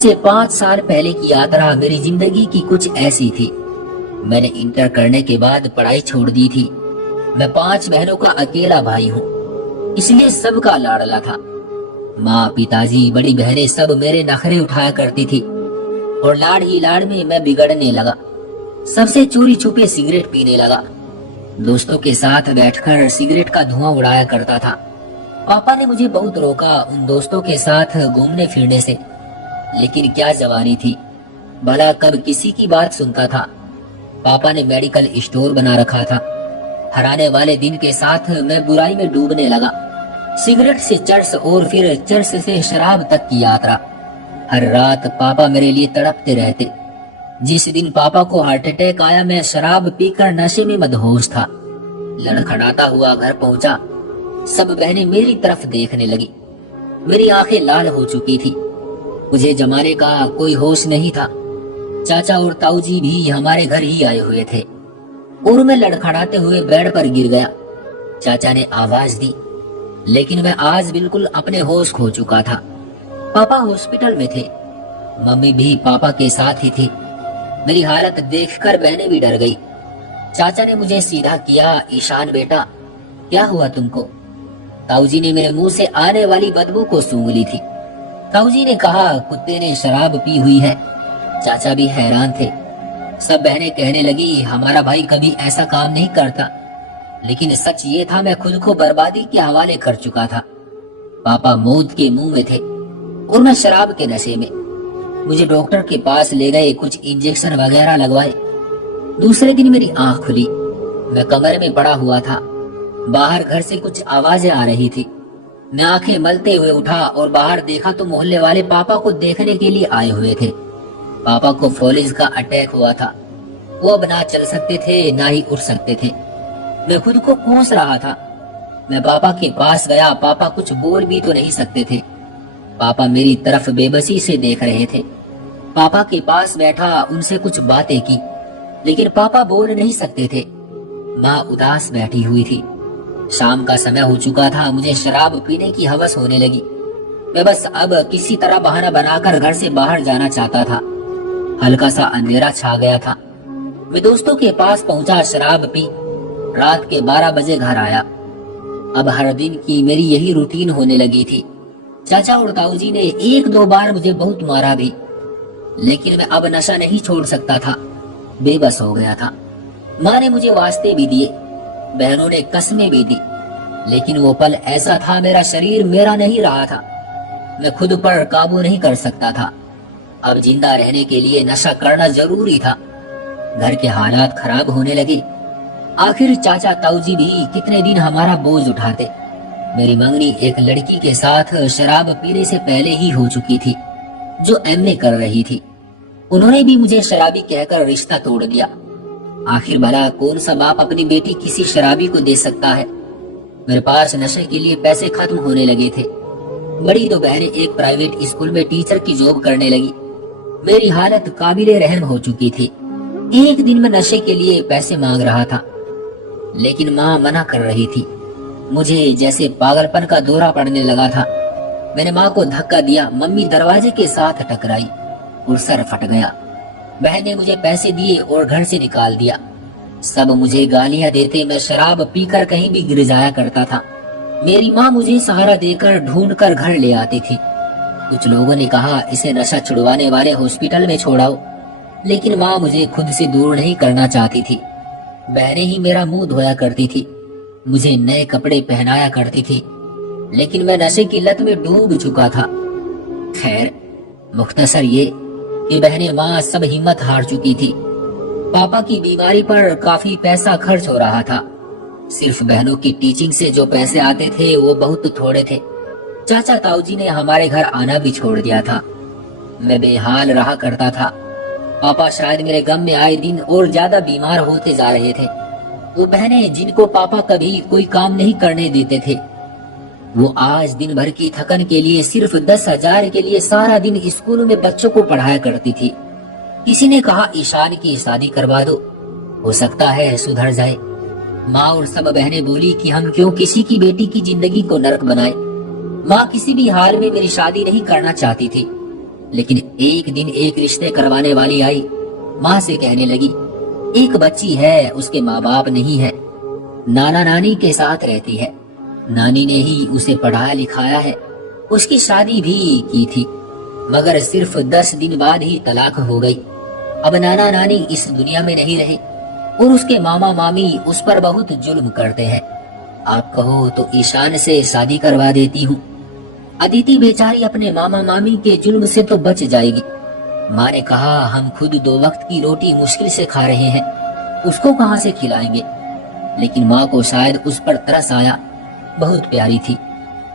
से 5 साल पहले की यात्रा मेरी जिंदगी की कुछ ऐसी थी। मैंने इंटर करने के बाद पढ़ाई छोड़ दी थी। मैं 5 बहनों का अकेला भाई हूँ, इसलिए सबका लाडला था। माँ, पिताजी, बड़ी बहनें सब मेरे नखरे उठाया करती थी और लाड़ ही लाड़ में मैं बिगड़ने लगा। सबसे चोरी छुपे सिगरेट पीने लगा। दोस्तों के साथ बैठकर सिगरेट का धुआं उड़ाया करता था। पापा ने मुझे बहुत रोका उन दोस्तों के साथ घूमने फिरने से, लेकिन क्या जवानी थी, भला कब किसी की बात सुनता था। पापा ने मेडिकल स्टोर बना रखा था। हराने वाले दिन के साथ मैं बुराई में डूबने लगा। सिगरेट से चर्स और फिर चर्स से शराब तक की यात्रा। हर रात पापा मेरे लिए तड़पते रहते। जिस दिन पापा को हार्ट अटैक आया, मैं शराब पीकर नशे में मदहोश था। लड़खड़ाता हुआ घर पहुंचा। सब बहनें मेरी तरफ देखने लगी। मेरी आंखें लाल हो चुकी थी। मुझे जमाने का कोई होश नहीं था। चाचा और ताऊ जी भी हमारे घर ही आए हुए थे और मैं लड़खड़ाते हुए बेड पर गिर गया। चाचा ने आवाज दी, लेकिन मैं आज बिल्कुल अपने होश खो चुका था। पापा हॉस्पिटल में थे। मम्मी भी पापा के साथ ही थी। मेरी हालत देखकर बहनें भी डर गई। चाचा ने मुझे सीधा किया, ईशान बेटा, क्या हुआ तुमको? ताऊ जी ने मेरे मुंह से आने वाली बदबू को सूंघ ली थी। ताऊ जी ने कहा, कुत्ते ने शराब पी हुई है। चाचा भी हैरान थे। सब बहनें कहने लगी, हमारा भाई कभी ऐसा काम नहीं करता। लेकिन सच ये था, मैं खुद को बर्बादी के हवाले कर चुका था। पापा मौत के मुंह में थे और मैं शराब के नशे में। मुझे डॉक्टर के पास ले गए, कुछ इंजेक्शन वगैरह लगवाए। दूसरे दिन मेरी आंख खुली। मैं कमरे में पड़ा हुआ था। बाहर घर से कुछ आवाजें आ रही थी। मैं आंखें मलते हुए उठा और बाहर देखा तो मोहल्ले वाले पापा को देखने के लिए आए हुए थे। पापा को फॉलिज का अटैक हुआ था। वो अब ना चल सकते थे, ना ही उठ सकते थे। मैं खुद को कोस रहा था। मैं पापा के पास गया। पापा कुछ बोल भी तो नहीं सकते थे। पापा मेरी तरफ बेबसी से देख रहे थे। पापा के पास बैठा, उनसे कुछ बातें की, लेकिन पापा बोल नहीं सकते थे। माँ उदास बैठी हुई थी। शाम का समय हो चुका था। मुझे शराब पीने की हवस होने लगी। मैं बस अब किसी तरह बहाना बनाकर घर से बाहर जाना चाहता था। हल्का सा अंधेरा छा गया था। मैं दोस्तों के पास पहुंचा, शराब पी, रात के 12 बजे घर आया। अब हर दिन की मेरी यही रूटीन होने लगी थी। चाचा और ताऊ जी ने 1-2 बार मुझे बहुत मारा भी, लेकिन मैं अब नशा नहीं छोड़ सकता था। बेबस हो गया था। माँ ने मुझे वास्ते भी दिए, बहनों ने कस्में भी दी, लेकिन वो पल ऐसा था, मेरा शरीर मेरा नहीं रहा था। मैं खुद पर काबू नहीं कर सकता था। अब जिंदा रहने के लिए नशा करना जरूरी था। घर के हालात खराब होने लगे। आखिर चाचा ताऊ जी भी कितने दिन हमारा बोझ उठाते। मेरी मंगनी एक लड़की के साथ शराब पीने से पहले ही हो चुकी थी, जो एमए कर रही थी। उन्होंने भी मुझे शराबी कहकर रिश्ता तोड़ दिया। आखिर भला कौन सा बाप अपनी बेटी किसी शराबी को दे सकता है। मेरे पास नशे के लिए पैसे खत्म होने लगे थे। बड़ी 2 बहनें एक प्राइवेट स्कूल में टीचर की जॉब करने लगी। मेरी हालत काबिले रहम हो चुकी थी। एक दिन मैं नशे के लिए पैसे मांग रहा था, लेकिन माँ मना कर रही थी। मुझे जैसे पागलपन का दौरा पड़ने लगा था। मैंने माँ को धक्का दिया। मम्मी दरवाजे के साथ टकराई और सर फट गया। बहन ने मुझे पैसे दिए और घर से निकाल दिया। सब मुझे गालियां देते। मैं शराब पीकर कहीं भी गिर जाया करता था। मेरी माँ मुझे सहारा देकर ढूंढकर घर ले आती थी। कुछ लोगों ने कहा, इसे नशा छुड़वाने वाले हॉस्पिटल में छोड़ाओ, लेकिन माँ मुझे खुद से दूर नहीं करना चाहती थी। बहनें ही मेरा मुंह धोया करती थी, मुझे नए कपड़े पहनाया करती थी, लेकिन मैं नशे की लत में डूब चुका था। खैर, मुख्तसर ये कि बहनें माँ सब हिम्मत हार चुकी थी। पापा की बीमारी पर काफी पैसा खर्च हो रहा था। सिर्फ बहनों की टीचिंग से जो पैसे आते थे वो बहुत थोड़े थे। चाचा ताऊ जी ने हमारे घर आना भी छोड़ दिया था। मैं बेहाल रहा करता था। पापा शायद मेरे गम में आए दिन और ज्यादा बीमार होते जा रहे थे। वो बहनें जिनको पापा कभी कोई काम नहीं करने देते थे, वो आज दिन भर की थकन के लिए सिर्फ 10,000 के लिए सारा दिन स्कूल में बच्चों को पढ़ाया करती थी। किसी ने कहा, ईशान की शादी करवा दो, हो सकता है सुधर जाए। माँ और सब बहनें बोली कि हम क्यों किसी की बेटी की जिंदगी को नरक बनाए। माँ किसी भी हाल में मेरी शादी नहीं करना चाहती थी। लेकिन एक दिन एक रिश्ते करवाने वाली आई। माँ से कहने लगी, एक बच्ची है, उसके माँ बाप नहीं है, नाना नानी के साथ रहती है, नानी ने ही उसे पढ़ाया लिखाया है, उसकी शादी भी की थी, मगर सिर्फ 10 दिन बाद ही तलाक हो गई। अब नाना नानी इस दुनिया में नहीं रहे और उसके मामा मामी उस पर बहुत जुल्म करते हैं। आप कहो तो ईशान से शादी करवा देती हूँ। अदिति बेचारी अपने मामा मामी के जुल्म से तो बच जाएगी। माँ ने कहा, हम खुद 2 वक्त की रोटी मुश्किल से खा रहे हैं, उसको कहाँ से खिलाएंगे। लेकिन माँ को शायद उस पर तरस आया, बहुत प्यारी थी।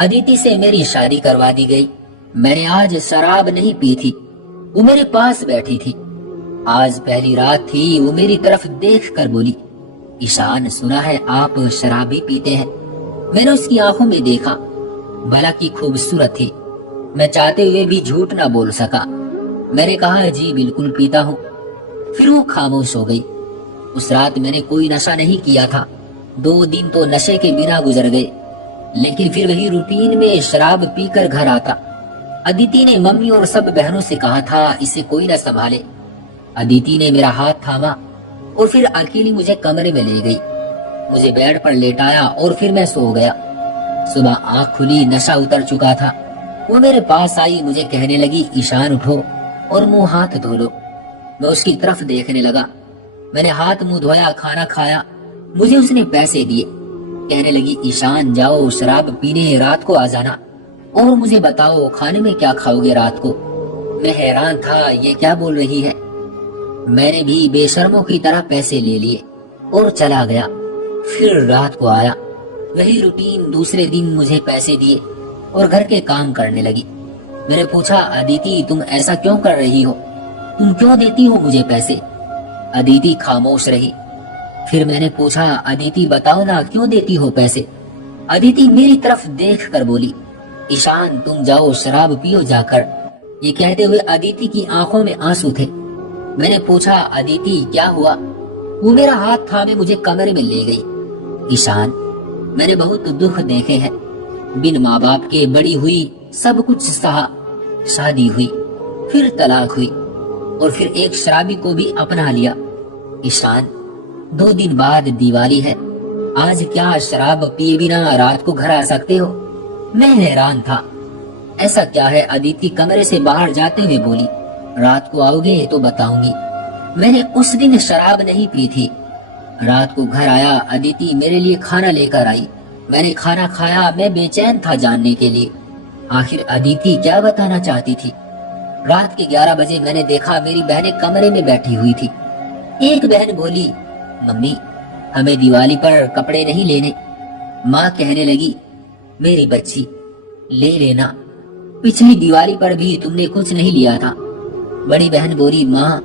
अदिति से मेरी शादी करवा दी गई। मैंने आज शराब नहीं पी थी, वो मेरे पास बैठी थी। आज पहली रात थी, वो मेरी तरफ देख कर बोली, ईशान सुना है आप शराब भी पीते हैं। मैंने उसकी आंखों में देखा, भला की खूबसूरत थी। मैं चाहते हुए भी झूठ ना बोल सका। मैंने कहा, जी बिल्कुल पीता हूँ। फिर वो खामोश हो गई। उस रात मैंने कोई नशा नहीं किया था। 2 दिन तो नशे के बिना गुजर गए, लेकिन फिर वही रूटीन में शराब पीकर घर आता। अदिति ने मम्मी और सब बहनों से कहा था, इसे कोई न संभाले। अदिति ने मेरा हाथ थामा और फिर अकेली मुझे कमरे में ले गई। मुझे बेड पर लेटाया और फिर मैं सो गया। सुबह आंख खुली, नशा उतर चुका था। वो मेरे पास आई, मुझे कहने लगी, ईशान उठो और मुंह हाथ धो लो। मैं उसकी तरफ देखने लगा। मैंने हाथ मुंह धोया, खाना खाया। मुझे उसने पैसे दिए। कहने लगी, ईशान जाओ शराब पीने, रात को आ जाना और मुझे बताओ खाने में क्या खाओगे रात को। मैं हैरान था, ये क्या बोल रही है। मैंने भी बेशर्मों की तरह पैसे ले लिए और चला गया। फिर रात को आया, वही रूटीन। दूसरे दिन मुझे पैसे दिए और घर के काम करने लगी। मैंने पूछा, अदिति तुम ऐसा क्यों कर रही हो, तुम क्यों देती हो मुझे पैसे। अदिति खामोश रही। फिर मैंने पूछा, अदिति बताओ ना क्यों देती हो पैसे। अदिति मेरी तरफ देख कर बोली, ईशान तुम जाओ शराब पियो जाकर। ये कहते हुए अदिति की आंखों में आंसू थे। मैंने पूछा, अदिति क्या हुआ। वो मेरा हाथ थामे मुझे कमरे में ले गई। ईशान मैंने बहुत दुख देखे हैं, बिन माँ बाप के बड़ी हुई, सब कुछ सहा, शादी हुई, फिर तलाक हुई और फिर एक शराबी को भी अपना लिया। ईशान 2 दिन बाद दिवाली है, आज क्या शराब पिए बिना रात को घर आ सकते हो। मैं हैरान था, ऐसा क्या है। अदिति कमरे से बाहर जाते हुए बोली, रात को आओगे तो बताऊंगी। मैंने उस दिन शराब नहीं पी थी। रात को घर आया, अदिति मेरे लिए खाना लेकर आई। मैंने खाना खाया। मैं बेचैन था जानने के लिए आखिर अदिति क्या बताना चाहती थी। रात के 11 बजे मैंने देखा मेरी बहनें कमरे में बैठी हुई थी। एक बहन बोली, मम्मी हमें दिवाली पर कपड़े नहीं लेने। माँ कहने लगी, मेरी बच्ची ले लेना, पिछली दिवाली पर भी तुमने कुछ नहीं लिया था। बड़ी बहन बोली, माँ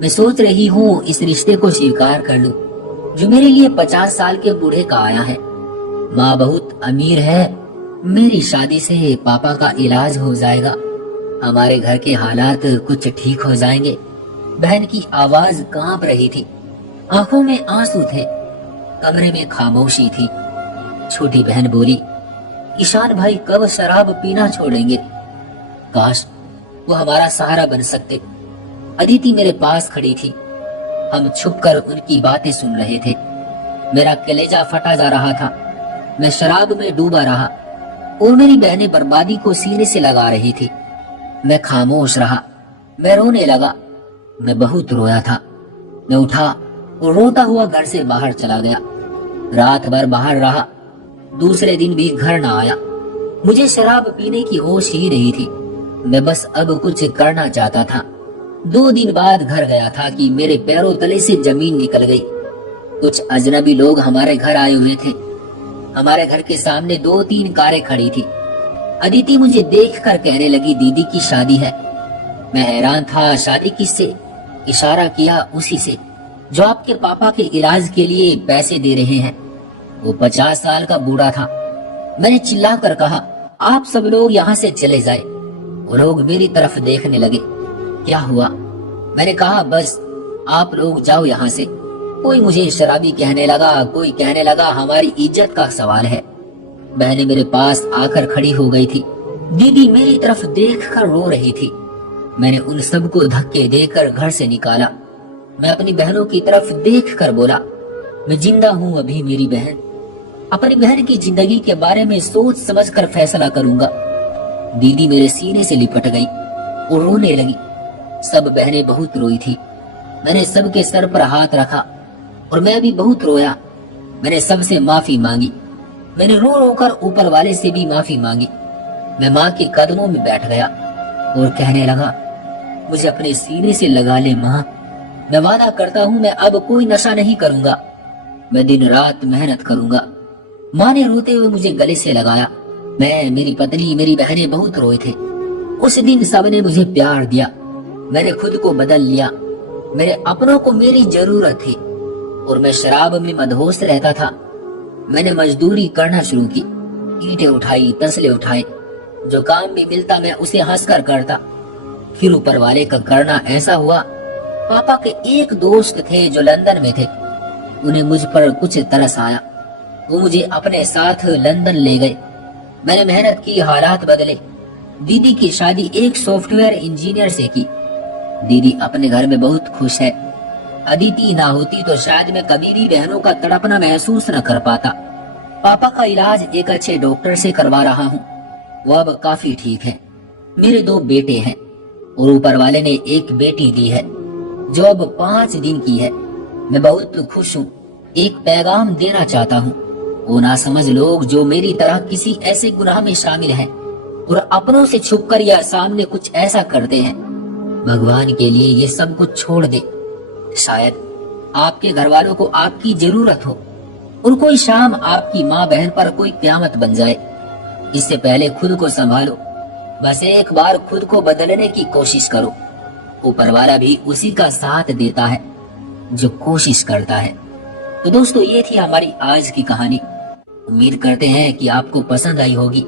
मैं सोच रही हूँ इस रिश्ते को स्वीकार कर लूं जो मेरे लिए 50 साल के बूढ़े का आया है। माँ बहुत अमीर है, मेरी शादी से पापा का इलाज हो जाएगा, हमारे घर के हालात कुछ ठीक हो जाएंगे। बहन की आवाज कांप रही थी, आंखों में आंसू थे, कमरे में खामोशी थी। छोटी बहन बोली, ईशान भाई कब शराब पीना छोड़ेंगे। काश वो हमारा सहारा बन सकते। अदिति मेरे पास खड़ी थी। हम छुपकर उनकी बातें सुन रहे थे। मेरा कलेजा फटा जा रहा था। मैं शराब में डूबा रहा और मेरी बहनें बर्बादी को सीने से लगा रही थी। मैं खामोश रहा। मैं रोने लगा। मैं बहुत रोया था। मैं उठा और रोता हुआ घर से बाहर चला गया। रात भर बाहर रहा। दूसरे दिन भी घर ना आया। मुझे शराब पीने की होश ही नहीं थी। मैं बस अब कुछ करना चाहता था। 2 दिन बाद घर गया था कि मेरे पैरों तले से जमीन निकल गई। कुछ अजनबी लोग हमारे घर आए हुए थे। हमारे घर के सामने 2-3 कारें खड़ी थी। अदिति मुझे देखकर कहने लगी, दीदी की शादी है। मैं हैरान था, शादी किससे? इशारा किया उसी से जो आपके पापा के इलाज के लिए पैसे दे रहे हैं। वो 50 साल का बूढ़ा था। मैंने चिल्लाकर कहा, आप सब लोग यहाँ से चले जाए। वो लोग मेरी तरफ देखने लगे। क्या हुआ? मैंने कहा, बस आप लोग जाओ यहाँ से। कोई मुझे शराबी कहने लगा, कोई कहने लगा हमारी इज्जत का सवाल है। बहनें मेरे पास आकर खड़ी हो गई थी। दीदी मेरी तरफ देखकर रो रही थी। मैंने उन सबको धक्के देकर घर से निकाला। मैं अपनी बहनों की तरफ देख कर बोला, मैं जिंदा हूँ अभी मेरी बहन। अपनी बहन की जिंदगी के बारे में सोच समझ कर फैसला करूंगा। दीदी मेरे सीने से लिपट गई और रोने लगी। सब बहनें बहुत रोई थी। मैंने सबके सर पर हाथ रखा और मैं भी बहुत रोया। मैंने सबसे माफी मांगी। मैंने रो रो कर ऊपर वाले से भी माफी मांगी। मैं माँ के कदमों में बैठ गया और कहने लगा, मुझे अपने सीने से लगा ले माँ। मैं वादा करता हूँ मैं अब कोई नशा नहीं करूंगा। मैं दिन रात मेहनत करूंगा। माँ ने रोते हुए मुझे गले से लगाया। मैं, मेरी पत्नी, मेरी बहनें बहुत रोए थे। उस दिन सबने मुझे प्यार दिया। मैंने खुद को बदल लिया। मेरे अपनों को मेरी जरूरत थी और मैं शराब में मदहोश रहता था। मैंने मजदूरी करना शुरू की। ईंटें उठाई, तसले उठाए। जो काम भी मिलता मैं उसे हंसकर करता। फिर ऊपर वाले का करना ऐसा हुआ, पापा के एक दोस्त थे जो लंदन में थे। उन्हें मुझ पर कुछ तरस आया। वो मुझे अपने साथ लंदन ले गए। मैंने मेहनत की, हालात बदले। दीदी की शादी एक सॉफ्टवेयर इंजीनियर से की। दीदी अपने घर में बहुत खुश है। अदिति ना होती तो शायद मैं कभी भी बहनों का तड़पना महसूस न कर पाता। पापा का इलाज एक अच्छे डॉक्टर से करवा रहा हूँ। वो अब काफी ठीक है। मेरे 2 बेटे हैं और ऊपर वाले ने एक बेटी दी है जो अब 5 दिन की है। मैं बहुत खुश हूँ। एक पैगाम देना चाहता हूँ। वो नासमझ लोग जो मेरी तरह किसी ऐसे गुनाह में शामिल हैं और अपनों से छुपकर या सामने कुछ ऐसा करते हैं, भगवान के लिए ये सब कुछ छोड़ दे। शायद आपके घर वालों को आपकी जरूरत हो और कोई शाम आपकी माँ बहन पर कोई क्यामत बन जाए। इससे पहले खुद को संभालो। बस एक बार खुद को बदलने की कोशिश करो। ऊपर वाला भी उसी का साथ देता है जो कोशिश करता है। तो दोस्तों, ये थी हमारी आज की कहानी। उम्मीद करते हैं कि आपको पसंद आई होगी।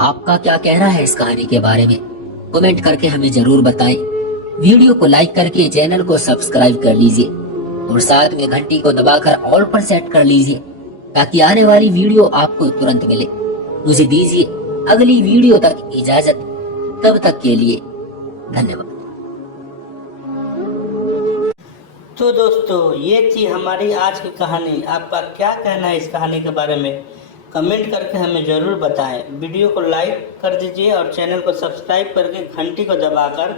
आपका क्या कहना है इस कहानी के बारे में, कमेंट करके हमें जरूर बताएं। वीडियो को लाइक करके चैनल को सब्सक्राइब कर लीजिए और साथ में घंटी को दबाकर ऑल पर सेट कर लीजिए ताकि आने वाली वीडियो आपको तुरंत मिले। मुझे दीजिए अगली वीडियो तक इजाजत। तब तक के लिए धन्यवाद। तो दोस्तों, ये थी हमारी आज की कहानी। आपका क्या कहना है इस कहानी के बारे में, कमेंट करके हमें ज़रूर बताएं। वीडियो को लाइक कर दीजिए और चैनल को सब्सक्राइब करके घंटी को दबाकर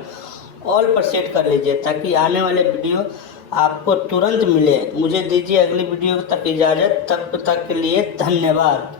ऑल पर सेट कर लीजिए ताकि आने वाले वीडियो आपको तुरंत मिले। मुझे दीजिए अगली वीडियो तक इजाज़त। तब तक के लिए धन्यवाद।